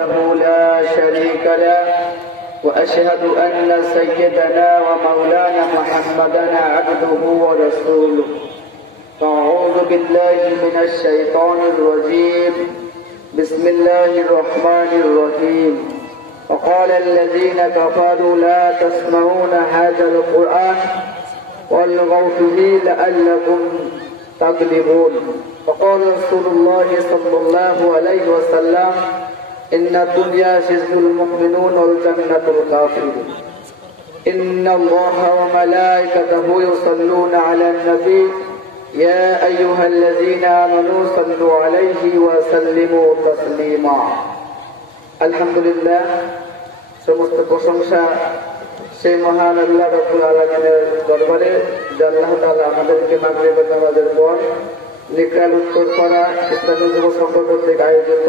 وحده لا شريك له وأشهد أن سيدنا ومولانا محمدا عبده ورسوله أعوذ بالله من الشيطان الرجيم بسم الله الرحمن الرحيم وقال الذين كفروا لا تسمعون هذا القرآن والغوا فيه لعلكم تغلبون وقال رسول الله صلى الله عليه وسلم إن الدنيا سجن المؤمنون والجنة الكافرون إن الله وملائكته يصلون على النبي يا أيها الذين آمنوا صلوا عليه وسلموا تسليما الحمد لله সমস্ত প্রশংসা সেই মহান আল্লাহ রাব্বুল আলামিনের দরবারে যে আল্লাহ তাআলা আমাদেরকে মাগরিবের নামাজের পর নিকাল উত্তরপাড়া ইসলামী যুব সংঘ কর্তৃক আয়োজিত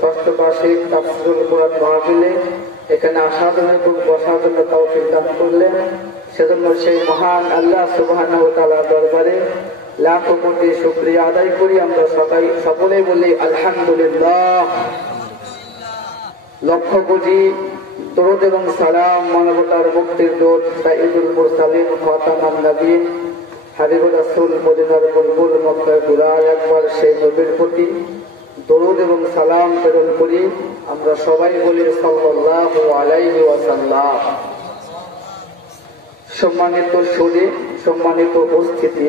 ষষ্ঠ বার্ষিক তাফসীরুল কুরআন মাহফিলে এখানে আসার জন্য এবং বসার জন্য তৌফিক দান করলেন। সেজন্য সেই মহান আল্লাহ সুবহানাহু ওয়া তাআলার দরবারে লাখো কোটি শুকরিয়া আদায় করি। আমরা সকলেই বলি আলহামদুলিল্লাহ। লক্ষ কোটি দরুদ এবং সালাম মানবতার মুক্তির দূত সাইয়্যিদুল মুরসালিন খাতামুন নবীন হাবিবুর রাসূল মদিনার বুলবুল মক্কার দুলাল একবার সেই নবীর প্রতি দরুদ এবং সালাম প্রেরণ করি। আমরা সবাই বলি সাল্লাল্লাহু আলাইহি ওয়াসাল্লাম। সম্মানিত সুধী, সম্মানিত উপস্থিতি,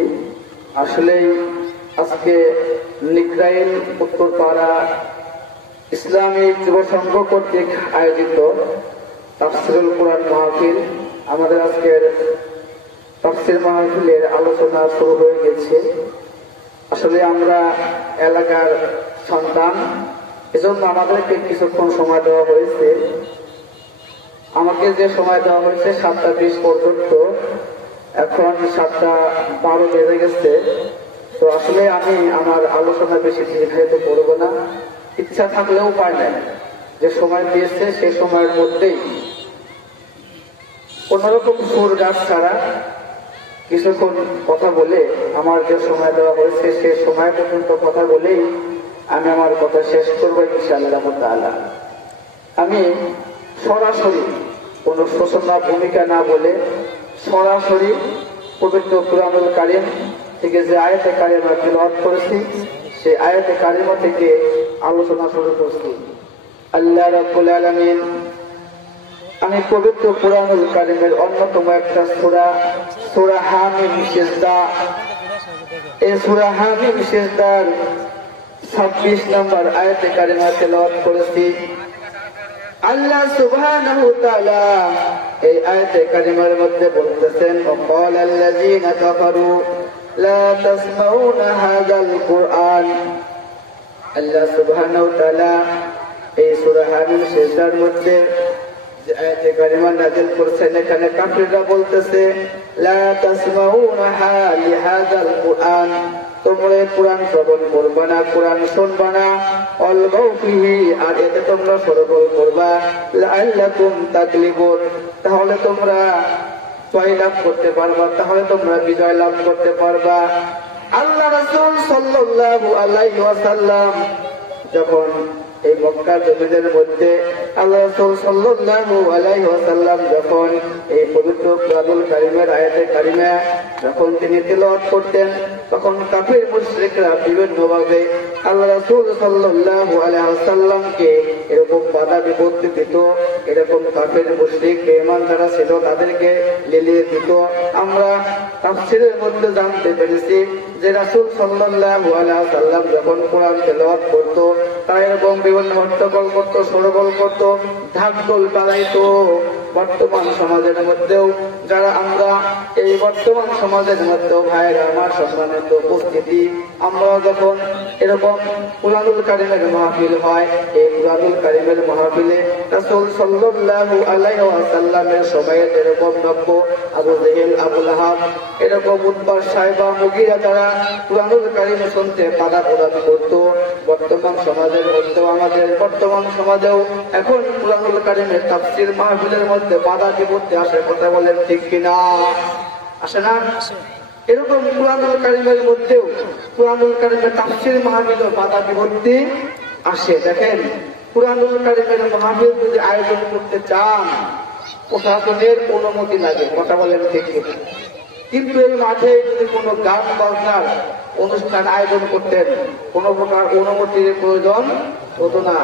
আসলেই আজকে নিকরাইল উত্তরপাড়া ইসলামী যুব সংঘ কর্তৃক আয়োজিত তাফসীরুল কুরআন মাহফিল, আমাদের আজকের তাফসীর মাহফিলের আলোচনা শুরু হয়ে গেছে। আসলে আমরা এলাকার সন্তান, এজন্য আমাদেরকে কিছুক্ষণ সময় দেওয়া হয়েছে। আমাকে যে সময় দেওয়া হয়েছে 7টা 20 পর্যন্ত, এখন 7টা 12 বেজে গেছে। তো আসলে আমি আমার আলোচনা বেশি দীর্ঘায়িত করবো না। ইচ্ছা থাকলেও পার নাই, যে সময় দিয়েছে সে সময়ের মধ্যেই কোনরকম সুর গাছ ছাড়া কিছুক্ষণ কথা বলে আমার যে সময় দেওয়া হয়েছে সে সময় পর্যন্ত কথা বলেই আমি আমার কথা শেষ করবো ইনশাআল্লাহ তাআলা। আমি সরাসরি কোন সূচনা ভূমিকা না বলে সরাসরি পবিত্র কুরআনুল কারীম থেকে যে আয়াতে কারিমা তিলাওয়াত করেছি সেই আয়াতে কারিমা থেকে আলোচনা শুরু করছি। আল্লাহ রাব্বুল আলামিন আমি পবিত্র কুরআনুল কারীমের অন্যতম একটা সূরা হামিম সিজদা, এই সূরা হামিম সিজদার 26 নম্বর আয়াতে কারিমা তেলাওয়াত করেছি। আল্লাহ সুবহানাহু ওয়া তাআলা এই আয়াতে কারিমার মধ্যে বলতেছেন ওয়াকালাল্লাযীনা কাফারু লা তাসমাউনা হাযাল কুরআন। আল্লাহ সুবহানাহু ওয়া তাআলা এই সূরা হামিম সিজদার মধ্যে যে আয়াতে কারিমা নাযিল করেছেন, এখানে কাফিররা বলতেছে লা তাসমাউনা হাযাল কুরআন, তোমরা কুরআন শ্রবণ করবে না, কুরআন শুনবে না, অলগাউ ফিহি, আর এতে তোমরা সরগোল করবা, লাআল্লাকুম তাগলিবুন, তাহলে তোমরা জয় লাভ করতে পারবা, তাহলে তোমরা বিজয় লাভ করতে পারবা। আল্লাহ রাসূল সাল্লাল্লাহু আলাইহি ওয়াসাল্লাম যখন এই মক্কা জমিনের মধ্যে আল্লাহ রাসূল সাল্লাল্লাহু আলাইহি ওয়াসাল্লাম যখন এই পবিত্র কুরআনুল কারীমের আয়াতে কারিমা যখন তিনি তেলাওয়াত করতেন, তখন কাফির মুশরিকরা বিভিন্নভাবে আল্লাহ রাসূল সাল্লাল্লাহু আলাইহি ওয়াসাল্লামকে এরকম বাধা বিপত্তি দিত। এরকম কাফির মুশরিক বেঈমান যারা ছিল তাদেরকে লেলিয়ে দিত। আমরা তাফসীরের মধ্যে জানতে পেরেছি যে রাসূল সাল্লাল্লাহু আলাইহি ওয়াসাল্লাম যখন কোরআন তেলাওয়াত করত, তারা এরকম বিভিন্ন হট্টগোল করত, সরগোল করত, ঢাকঢোল বাজাইতো। বর্তমান সমাজের মধ্যেও যারা আমরা এই বর্তমান সমাজের মধ্যেও ভাইয়েরা আমার সম্মানিত উপস্থিতি, আমরা যখন এরকম কুরআনুল কারীমের মাহফিল হয়, এই কুরআনুল কারীমের মাহফিলে রাসূল সাল্লাল্লাহু আলাইহি ওয়াসাল্লামের সময়ে এরকম নব্য আবু জেহেল, আবু লাহাব, এরকম উতবা, সাইবা, মুগীরা যারা কুরআনুল কারীম শুনতে বাধা প্রদান করত, বর্তমান সমাজের মধ্যেও আমাদের বর্তমান সমাজেও এখন কুরআনুল কারীমের তাফসীর মাহফিলের মধ্যে বাধা বিপত্তি আসে। কথা বলেন ঠিক কিনা? আসে না? এরকম কুরআনুল কারীমের মধ্যেও কুরআনুল কারীমের তাফসীর মাহফিলে বাধা বিপত্তি আসে। দেখেন কুরআনুল কারীমের মাহফিল যদি আয়োজন করতে চান প্রশাসনের অনুমতি লাগে, কথা বলেন ঠিক কিনা? কিন্তু এই মাঠে যদি কোনো গান বাজনার অনুষ্ঠান আয়োজন করতেন কোনো প্রকার অনুমতির প্রয়োজন হতো না।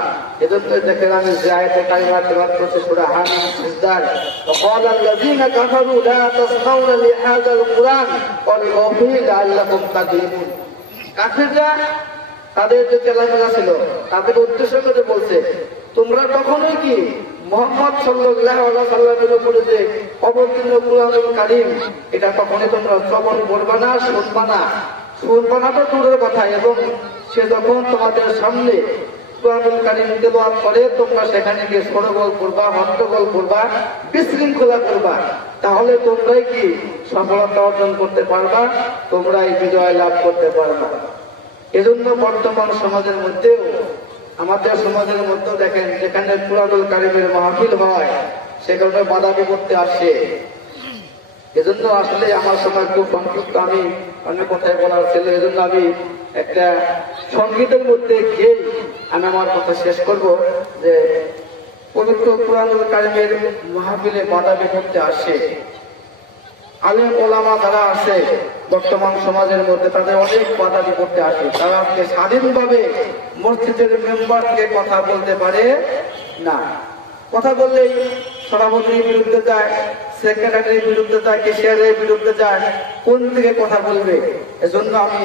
এজন্য দেখেন আমি যে আয়াতে কারিমা তেলাওয়াত করছি সূরা হামিম সিজদার, وقال الذين كفروا لا تسمعوا لهذا القرآن والغوا فيه لعلكم تغلبون। কাফিররা তাদের যে তেলাওয়াত ছিল তাদের উদ্দেশ্য করে বলছে, তোমরা কখনোই কি মুহাম্মদ সাল্লাল্লাহু আলাইহি সাল্লামের উপরে যে অবতীর্ণ কুরআনুল কারীম এটা কখনোই তোমরা শ্রবণ করবা না, শুনবা না। শুনবা না তো দূরের কথা, এবং সে যখন তোমাদের সামনে কুরআনুল কারীম তেলাওয়াত করে তোমরা সেখানে গিয়ে শোরগোল করবা, হট্টগোল করবা, বিশৃঙ্খলা করবা, তাহলে তোমরাই কি সফলতা অর্জন করতে পারবা, তোমরাই বিজয় লাভ করতে পারবা। এজন্য বর্তমান সমাজের মধ্যেও আমাদের সমাজের মধ্যে দেখেন যেখানে কুরআনুল কারীমের মাহফিল হয় সেখানে বাধা বিপত্তি আসে। এজন্য আসলে আমার সময় খুব সংক্ষিপ্ত, আমি অনেক কথাই বলার ছিল, এজন্য আমি একটা সঙ্গীতের মধ্যে গিয়ে আমি আমার কথা শেষ করব যে পবিত্র কুরআনুল কারীমের মাহফিলে বাধা বিপত্তি আসে। আলেম ওলামা যারা আছে বর্তমান সমাজের মধ্যে তাদের অনেক বাধা বিপত্তি আসে। তারা আজকে স্বাধীনভাবে মসজিদের মেম্বার থেকে কথা বলতে পারে না। কথা বললেই সভাপতির বিরুদ্ধে যায়, সেক্রেটারির বিরুদ্ধে যায়, কেশিয়ারের বিরুদ্ধে যায়, কোন থেকে কথা বলবে? এজন্য আমি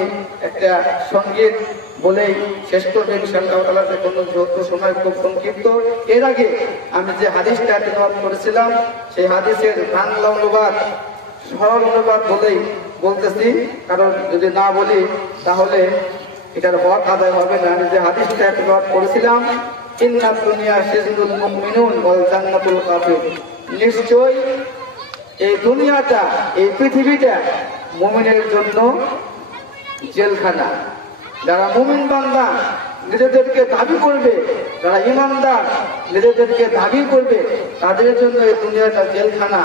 একটা সঙ্গীত বলেই শেষ করবো ইনশাআল্লাহ তাআলা, কোনো যেহেতু সময় খুব সংক্ষিপ্ত। এর আগে আমি যে হাদিসটা তেলাওয়াত করেছিলাম সেই হাদিসের বাংলা অনুবাদ সরল অনুবাদ বলেই বলতেছি, কারণ যদি না বলি তাহলে এটার হক আদায় হবে না। আমি যে হাদিসটা তেলাওয়াত করেছিলাম, ইন্নাদ দুনিয়া সিজনুল মুমিনুন ওয়াল জান্নাতুল কাফির, নিশ্চয় এই দুনিয়াটা, এই পৃথিবীটা মুমিনের জন্য জেলখানা। যারা মুমিন বান্দা নিজেদেরকে দাবি করবে, যারা ইমানদার নিজেদেরকে দাবি করবে, তাদের জন্য এই দুনিয়াটা জেলখানা।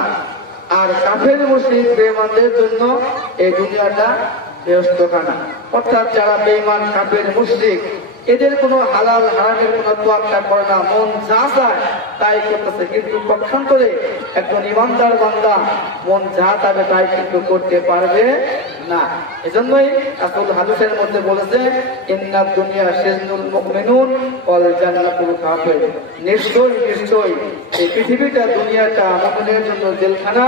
আর কাফের মুশরিক বেঈমানদের জন্য এই দুনিয়াটা বেহেশতখানা। অর্থাৎ যারা বেঈমান কাফের মুশরিক এদের কোনো হালাল হারামের কোনো তোয়াক্কা করে না, মন যা চায় তাই করতেছে। কিন্তু পক্ষান্তরে একজন ইমানদার বান্দা মন যা চাবে তাই কিন্তু করতে পারবে না। এজন্যই রাসূল হাদিসের মধ্যে বলেছে, ইন্নাদ দুনিয়া সিজনুল মুমিনুন ওয়াল জান্নাতুল কাফির, নিশ্চয়ই নিশ্চয়ই এই পৃথিবীটা, দুনিয়াটা মুমিনের জন্য জেলখানা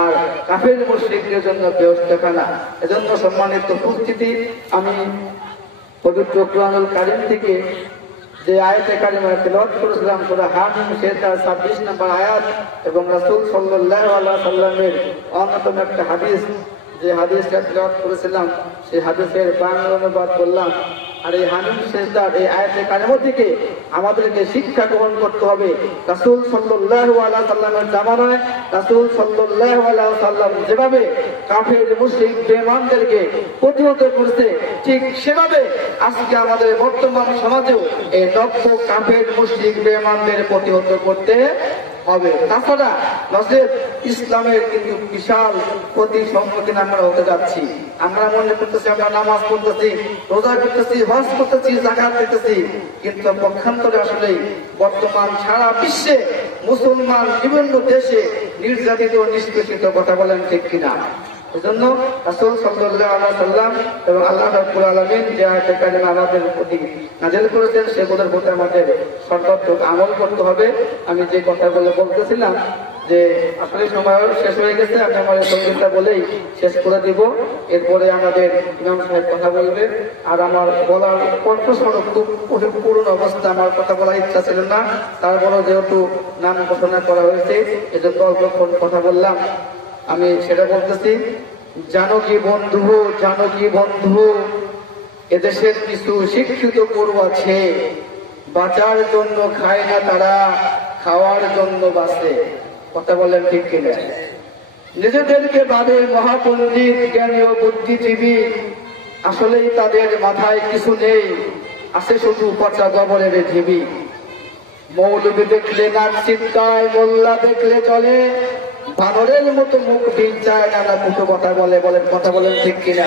আর কাফের মুশরিকদের জন্য বেহেশতখানা। এজন্য সম্মানিত উপস্থিতি, আমি পবিত্র কুরআনুল কারীম থেকে যে আয়াতে কারিমা তেলাওয়াত করেছিলাম সূরা হামিম সেটার 26 নম্বর আয়াত, এবং রাসূল সাল্লাল্লাহু আলাইহি সাল্লামের অন্যতম একটা হাদিস, যে হাদিসটা তেলাওয়াত করেছিলাম সেই হাদিসের বাংলা অনুবাদ করলাম। আর এই হামিম সেজদার এই আয়াতে কারিমা থেকে আমাদেরকে শিক্ষা গ্রহণ করতে হবে। রাসূল সাল্লাল্লাহু আলাইহি সাল্লামের জামানায় রাসূল সাল্লাল্লাহু আলাইহি সাল্লাম যেভাবে কাফের মুশরিক বেঈমানদেরকে প্রতিহত করেছে, ঠিক সেভাবে আজকে আমাদের বর্তমান সমাজেও এই নব্য কাফের মুশরিক বেঈমানদের প্রতিহত করতে হবে। তাছাড়া নসের ইসলামের কিন্তু বিশাল ক্ষতির সম্মুখীন আমরা হতে যাচ্ছি। আমরা মনে করতেছি আমরা নামাজ পড়তেছি, রোজা করতেছি, হজ করতেছি, যাকাত দিতেছি, কিন্তু পক্ষান্তরে আসলে বর্তমান সারা বিশ্বে মুসলমান বিভিন্ন দেশে নির্যাতিত নিষ্পেষিত, কথা বলেন ঠিক কিনা? এজন্য রাসূল সাল্লাল্লাহু আলাইহি সাল্লাম এবং আল্লাহ রাব্বুল আলামিন যে আয়াতে কারিমা আমাদের প্রতি নাযিল করেছেন সেগুলোর প্রতি আমাদের সর্বাত্মক আমল করতে হবে। আমি যে কথাগুলো বলতেছিলাম যে আসলে সময় শেষ হয়ে গেছে, আমি আমার সঙ্গীতটা বলেই শেষ করে দিব। এরপরে আমাদের ইমাম সাহেব কথা বলবে। আর আমার বলার কণ্ঠস্বর খুব পরিপূর্ণ অবস্থা, আমার কথা বলার ইচ্ছা ছিল না, তারপরেও যেহেতু নাম ঘোষণা করা হয়েছে এজন্য অল্পক্ষণ কথা বললাম। আমি সেটা বলতেছি, জানো কি বন্ধু, জানো কি বন্ধু, এদেশের কিছু শিক্ষিত গরু আছে, বাঁচার জন্য খায় না তারা, খাওয়ার জন্য বাঁচে। কথা বলেন ঠিক কিনা? নিজেদেরকে ভাবে মহাপণ্ডিত, জ্ঞানী ও বুদ্ধিজীবী, আসলেই তাদের মাথায় কিছু নেই, আছে শুধু পচা গোবরের ঢিবি। মৌলবী দেখলে নাক ছিটকায়, মোল্লা দেখলে চলে, বানরের মতো মুখ দিন চায়, নানা মুখে কথা বলে। বলেন, কথা বলেন ঠিক কিনা?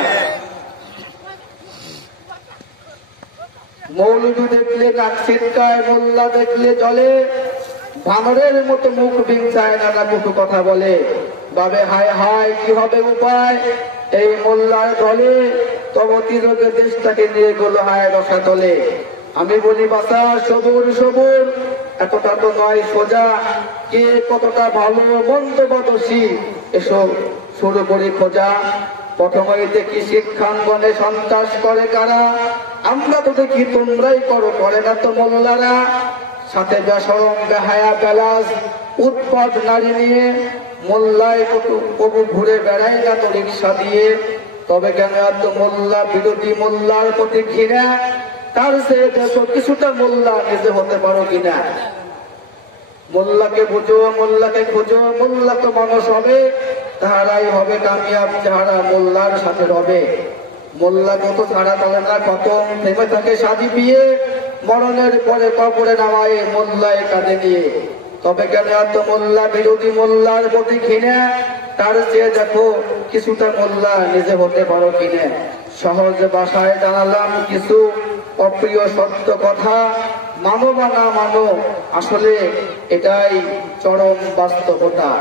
মৌলভী দেখলে নাক ছিটকায়, মোল্লা দেখলে জলে, বানরের মতো মুখ বিঞ্চায়, নানা কটু কথা বলে। বাবে হায় হায় কি হবে উপায়, এই মোল্লার দলে তবতি রোগে দেশটাকে নিয়ে গেল হায় রসা তলে। আমি বলি বাসা সবুর সবুর, এতটা তো নয় সোজা, কে কতটা ভালো মন্দ বদসি এসব শুরু করি খোঁজা। প্রথমেই দেখি শিক্ষাঙ্গনে সন্ত্রাস করে কারা, আমরা তো দেখি তোমরাই করো, করে না তো মোল্লারা। সাথে বেসরম বেহায়া বেলাস উৎপাদ নারী নিয়ে, মোল্লায় কবু ঘুরে বেড়াই না তো রিক্সা দিয়ে। তবে কেন এত মোল্লা বিরোধী, মোল্লার প্রতি ঘৃণা, তার সে দেখো কিছুটা মোল্লা নিজে হতে পারো কিনা। মোল্লাকে বুঝো, মোল্লাকে খোঁজো, মোল্লা তো মানুষ হবে, তাহারাই হবে কামিয়াব যাহারা মোল্লার সাথে রবে। মোল্লা কত ছাড়া চলে না কত, থেমে থাকে সাজি বিয়ে, মরণের পরে কবরে নামায় মোল্লায় কাঁধে নিয়ে। তবে কেন এত মোল্লা বিরোধী, মোল্লার প্রতি ঘৃণা, তার চেয়ে দেখো কিছুটা মোল্লা নিজে হতে পারো কিনা। সহজ ভাষায় জানালাম কিছু অপ্রিয় সত্য কথা, মানো বা না মানো, আসলে এটাই চরম বাস্তবতা।